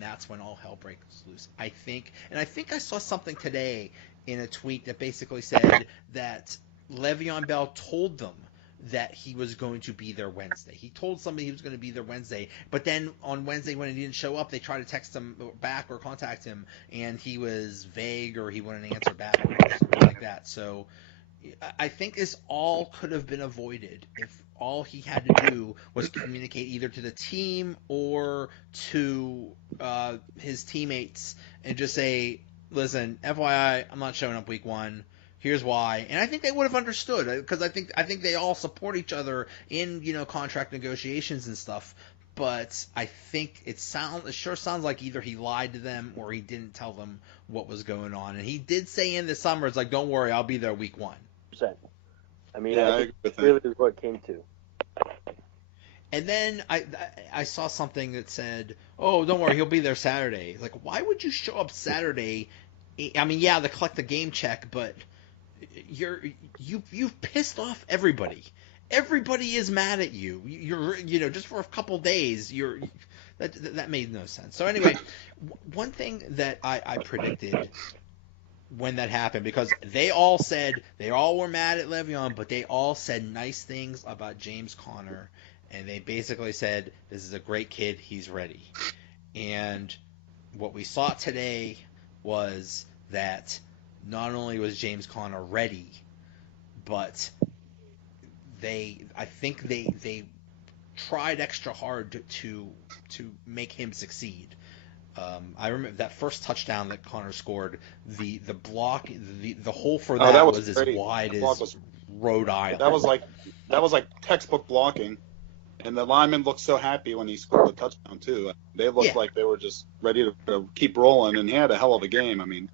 that's when all hell breaks loose. I think I saw something today in a tweet that basically said that Le'Veon Bell told them that he was going to be there Wednesday. He told somebody he was going to be there Wednesday, but then on Wednesday when he didn't show up, they tried to text him back or contact him, and he was vague or he wouldn't answer back or something like that. So I think this all could have been avoided if all he had to do was communicate either to the team or to his teammates and just say, listen, FYI, I'm not showing up week 1. Here's why, and I think they would have understood because I think they all support each other in contract negotiations and stuff. But I think it sure sounds like either he lied to them or he didn't tell them what was going on. And he did say in the summer, it's like, don't worry, I'll be there week 1. I mean, I think it really is what it came to. And then I saw something that said, oh, don't worry, he'll be there Saturday. Like, why would you show up Saturday? I mean, yeah, to collect the game check, but you've pissed off everybody. Everybody is mad at you. You're just for a couple days. That made no sense. So anyway, one thing that I predicted when that happened, because they all were mad at Le'Veon, but they all said nice things about James Conner, and they basically said this is a great kid, he's ready. And what we saw today was that not only was James Conner ready, but I think they tried extra hard to make him succeed. I remember that first touchdown that Conner scored. The block, the hole for that was as wide as Rhode Island. That was like textbook blocking, and the lineman looked so happy when he scored the touchdown too. They looked like they were just ready to keep rolling, and he had a hell of a game. I mean,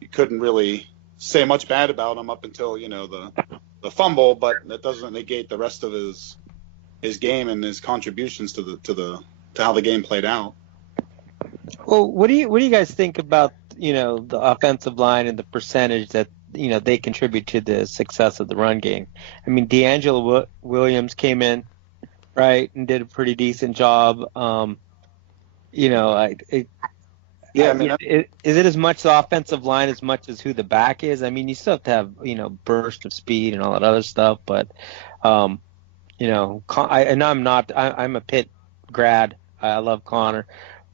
you couldn't really say much bad about him up until the fumble, but that doesn't negate the rest of his game and his contributions to how the game played out. Well, what do you guys think about the offensive line and the percentage that they contribute to the success of the run game? I mean, D'Angelo Williams came in, right, and did a pretty decent job. Is it as much the offensive line as much as who the back is? I mean, you still have to have burst of speed and all that other stuff, but I'm a Pitt grad. I love Conner,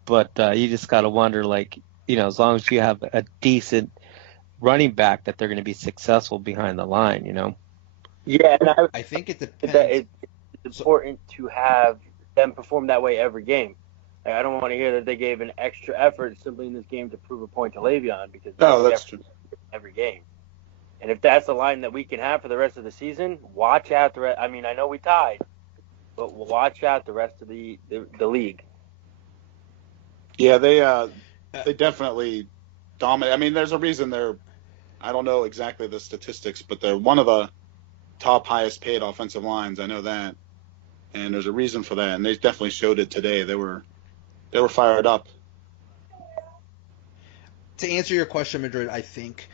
but you just got to wonder, as long as you have a decent running back, that they're going to be successful behind the line. Yeah, and I think it depends. That it's important to have them perform that way every game. I don't want to hear that they gave an extra effort simply in this game to prove a point to Le'Veon, because that's true. Every game. And if that's the line that we can have for the rest of the season, watch out I mean, I know we tied, but watch out the rest of the league. Yeah, they definitely dominate. I mean, there's a reason I don't know exactly the statistics, but they're one of the top highest paid offensive lines. I know that. And there's a reason for that, and they definitely showed it today. They were fired up. To answer your question, Madrid, I think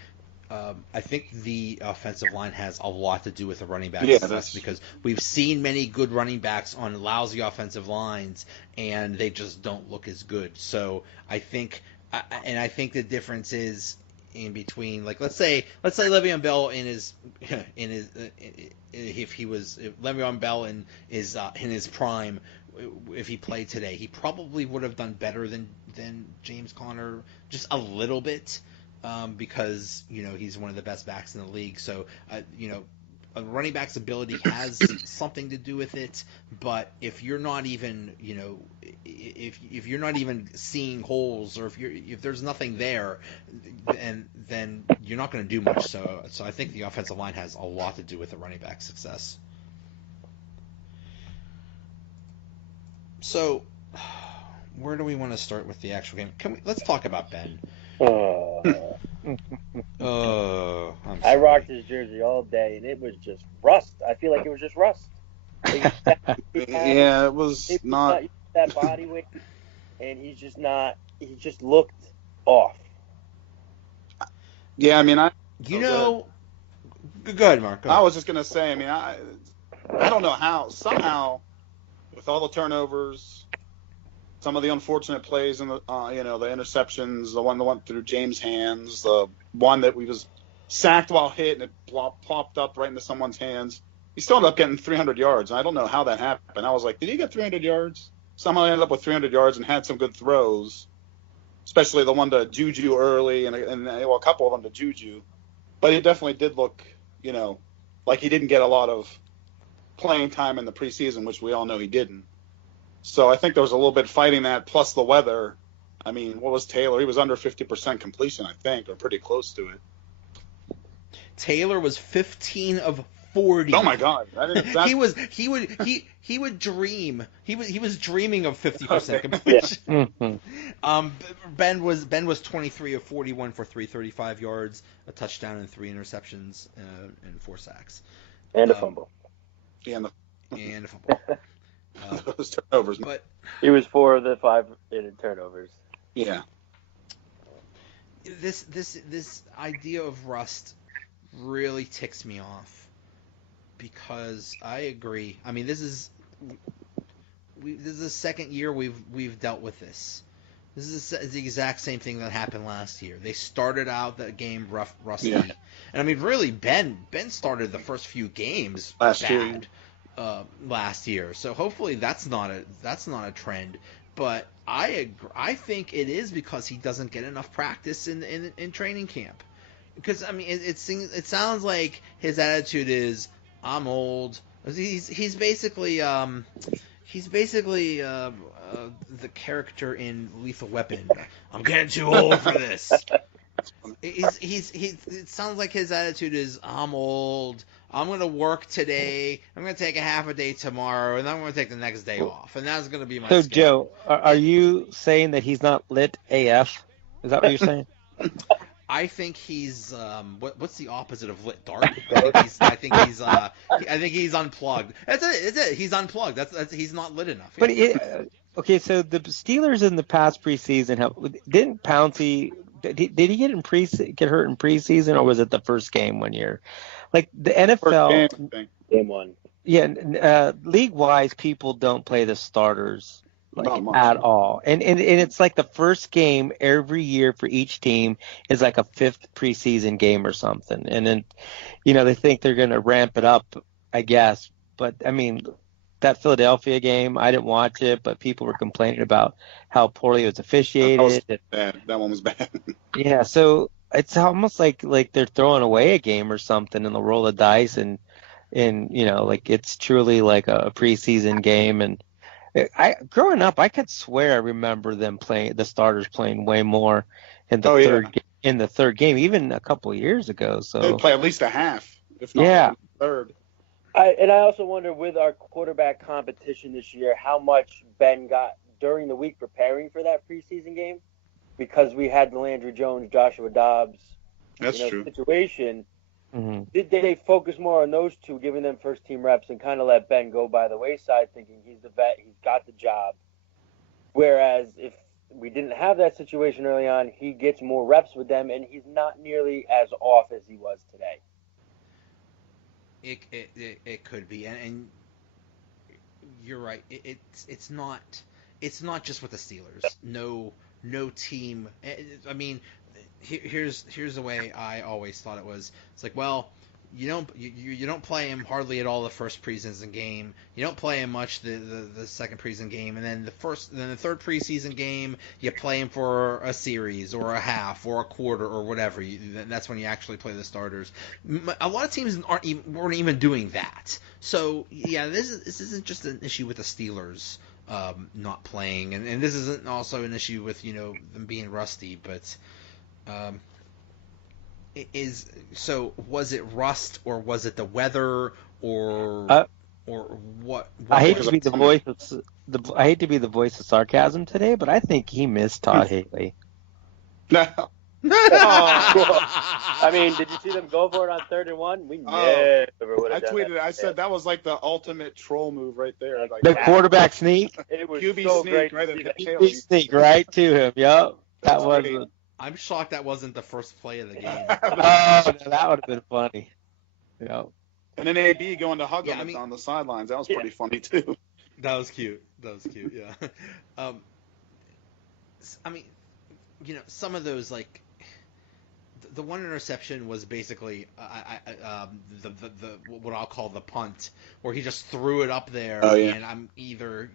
the offensive line has a lot to do with the running back success, because we've seen many good running backs on lousy offensive lines, and they just don't look as good. So I think the difference is in between, like let's say Le'Veon Bell if Le'Veon Bell in his prime, if he played today, he probably would have done better than James Conner, just a little bit, because he's one of the best backs in the league. So a running back's ability has something to do with it. But if you're not even if you're not even seeing holes, or if there's nothing there, then you're not going to do much. So I think the offensive line has a lot to do with the running back success. So, where do we want to start with the actual game? Let's talk about Ben. I rocked his jersey all day, and it was just rust. I feel like it was just rust. Yeah, it was not that body weight, and he just looked off. Yeah, I mean, go ahead, Mark. I was just gonna say, I mean, I don't know how somehow with all the turnovers, some of the unfortunate plays and the the interceptions, the one that went through James' hands, the one that we was sacked while hit and it plopped up right into someone's hands. He still ended up getting 300 yards. And I don't know how that happened. I was like, did he get 300 yards? Somehow he ended up with 300 yards and had some good throws, especially the one to Juju early and a couple of them to Juju. But he definitely did look, like he didn't get a lot of playing time in the preseason, which we all know he didn't. So I think there was a little bit fighting that, plus the weather. I mean, what was Taylor? He was under 50% completion, I think, or pretty close to it. Taylor was 15 of 40. Oh my God! He would dream. He was dreaming of 50% completion. Ben was 23 of 41 for 335 yards, a touchdown and 3 interceptions, and 4 sacks, and a fumble. Yeah, and a fumble. Those turnovers. But he was 4 of the 5 turnovers. Yeah. This idea of rust really ticks me off because I agree. I mean, this is the second year we've dealt with this. This is the exact same thing that happened last year. They started out the game rusty, and I mean, really, Ben started the first few games bad. Last year, so hopefully that's not a trend. But I think it is because he doesn't get enough practice in training camp. Because I mean, it sounds like his attitude is I'm old. He's basically the character in Lethal Weapon. I'm getting too old for this. It sounds like his attitude is I'm old. I'm going to work today. I'm going to take a half a day tomorrow, and then I'm going to take the next day off. And that's going to be my schedule. Joe, are you saying that he's not lit AF? Is that what you're saying? I think he's what's the opposite of lit? Dark. I think he's unplugged. That's it. He's unplugged. That's he's not lit enough. But okay, so the Steelers in the past preseason didn't Pouncey. Did he get hurt in preseason, or was it the first game one year? Like the NFL, game 1. Yeah, league-wise, people don't play the starters at all, and it's like the first game every year for each team is like a 5th preseason game or something, and then they think they're going to ramp it up, I guess. But I mean, that Philadelphia game, I didn't watch it, but people were complaining about how poorly it was officiated. That one was bad. Yeah, so it's almost like they're throwing away a game or something, and they'll roll the dice, and like it's truly like a preseason game. And growing up, I could swear I remember the starters playing way more in the third game, even a couple of years ago. So they'd play at least a half, if not a third. I also wonder with our quarterback competition this year, how much Ben got during the week preparing for that preseason game, because we had the Landry Jones, Joshua Dobbs situation. Mm-hmm. Did they focus more on those two, giving them first team reps, and kind of let Ben go by the wayside, thinking he's the vet, he's got the job? Whereas if we didn't have that situation early on, he gets more reps with them, and he's not nearly as off as he was today. It could be, and you're right. It's not just with the Steelers. No team. I mean, here's the way I always thought it was. It's like, well, you don't play him hardly at all the first preseason game. You don't play him much the second preseason game, and then the third preseason game you play him for a series or a half or a quarter or whatever. That's when you actually play the starters. A lot of teams weren't even doing that. So yeah, this isn't just an issue with the Steelers not playing, and this isn't also an issue with them being rusty, but. Was it rust, or was it the weather, or what? I hate to be the voice of sarcasm today, but I think he missed Todd Haley. No. I mean, did you see them go for it on 3rd and 1? We never would have done that. I tweeted. I said that was like the ultimate troll move right there. Like the quarterback sneak. It was QB so sneak right at the tail. Sneak right to him. Yep, that was. I'm shocked that wasn't the first play of the game. Oh, no, that would have been funny. Yeah. And then AB going to hug him on the sidelines. That was pretty funny too. That was cute. Yeah. I mean, some of those, like, the one interception was basically the what I'll call the punt, where he just threw it up there, and I'm either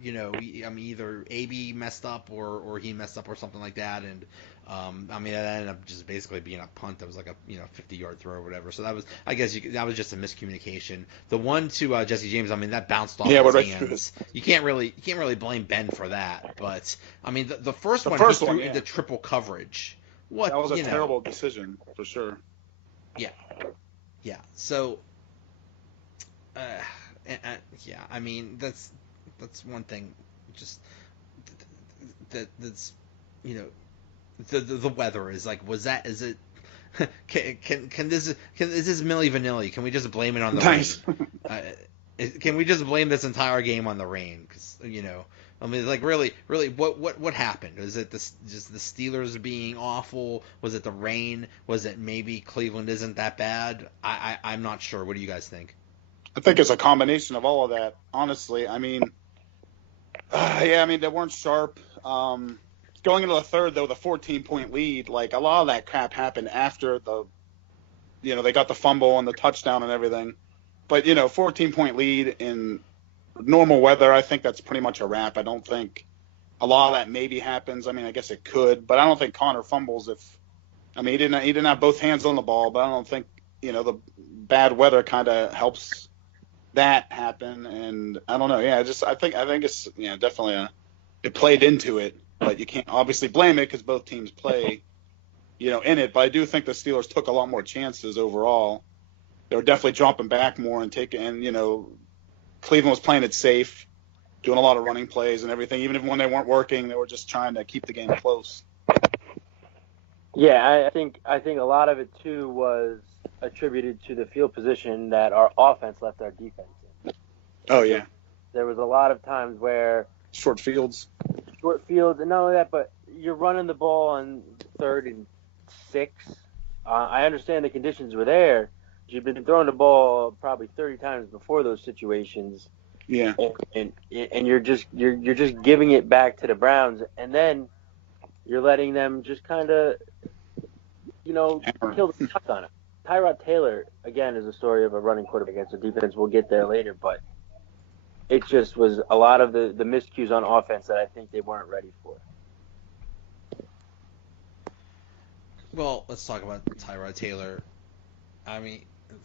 AB messed up or he messed up or something like that, and that ended up just basically being a punt. That was like a 50-yard throw or whatever. So that was, I guess, that was just a miscommunication. The one to Jesse James, that bounced off his hands. You can't really blame Ben for that. But the first one he threw into triple coverage. That was a terrible decision for sure. Yeah. So, that's one thing. Just that's the weather is like. Is it? Is this Milli Vanilli? Can we just blame it on the rain? Can we just blame this entire game on the rain? Because really, what happened? Was it just the Steelers being awful? Was it the rain? Was it maybe Cleveland isn't that bad? I'm not sure. What do you guys think? I think it's a combination of all of that, honestly. They weren't sharp. Going into the third, though, the 14-point lead, like, a lot of that crap happened after they got the fumble and the touchdown and everything. But, 14-point lead in normal weather, I think that's pretty much a wrap. I don't think a lot of that maybe happens. I guess it could, but I don't think Connor fumbles he didn't have both hands on the ball, but I don't think, the bad weather kind of helps that happen. And I don't know. Yeah, I think it's, definitely it played into it, but you can't obviously blame it because both teams play, in it. But I do think the Steelers took a lot more chances overall. They were definitely dropping back more and Cleveland was playing it safe, doing a lot of running plays and everything. Even when they weren't working, they were just trying to keep the game close. Yeah, I think a lot of it too was attributed to the field position that our offense left our defense in. Oh yeah. There was a lot of times where short fields, and not only that, but you're running the ball on 3rd and 6. I understand the conditions were there. You've been throwing the ball probably 30 times before those situations. Yeah. And you're just giving it back to the Browns, and then you're letting them just kind of, kill the shots on it. Tyrod Taylor, again, is a story of a running quarterback against a defense. We'll get there later, but it just was a lot of the miscues on offense that I think they weren't ready for. Well, let's talk about Tyrod Taylor.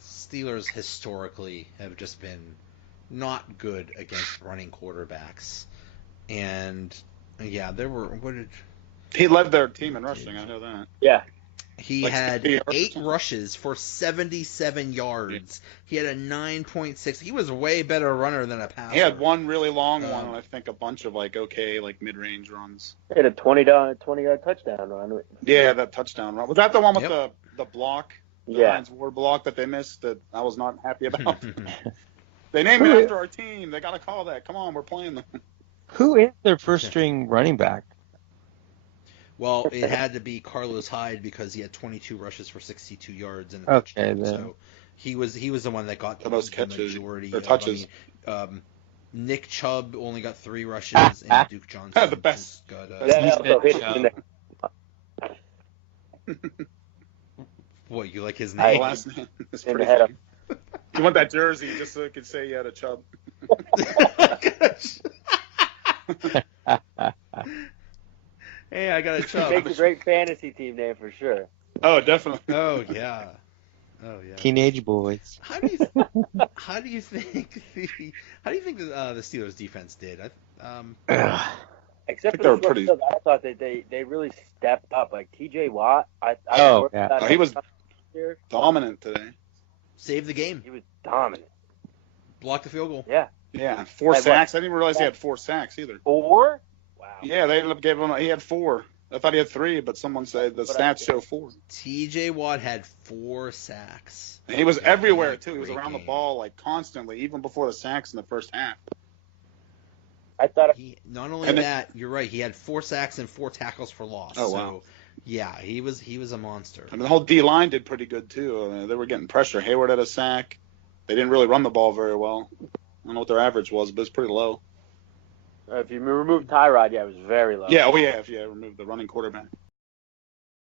Steelers historically have just been not good against running quarterbacks. And, he led their team in rushing, I know that. Yeah. He had 8 rushes for 77 yards. He had a 9.6. He was a way better runner than a passer. He had one really long one, and I think a bunch of mid-range runs. He had a 20-yard touchdown run. Yeah, that touchdown run. Was that the one with the block? The Heinz Ward block that they missed that I was not happy about. They named it after our team. They got to call that. Come on, we're playing them. Who is their first-string running back? Well, it had to be Carlos Hyde because he had 22 rushes for 62 yards. And so he was the one that got the most catches majority or touches. Nick Chubb only got 3 rushes, and Duke Johnson the best. Got, What, you like his name? Last name. It's pretty funny. You want that jersey just so it could say you had a Chubb. Hey, I got a Chubb. Makes a great fantasy team name for sure. Oh, definitely. Oh yeah. Teenage boys. How do you think the Steelers defense did? Except for the short field, I thought that they really stepped up. Like T.J. Watt, he was dominant today. Saved the game. He was dominant. Blocked the field goal. Yeah. 4 sacks. I didn't even realize he had 4 sacks either. 4? Wow. Yeah, they ended up giving him. He had 4. I thought he had 3, but someone said the stats show 4. T.J. Watt had 4 sacks. And he was everywhere too. He was around the ball constantly, even before the sacks in the first half. I thought not only that, you're right. He had 4 sacks and 4 tackles for loss. Oh wow! So, yeah, he was a monster. The whole D line did pretty good too. They were getting pressure. Hayward had a sack. They didn't really run the ball very well. I don't know what their average was, but it's pretty low. If you remove Tyrod, yeah, it was very low. Yeah, we have. Yeah, removed the running quarterback.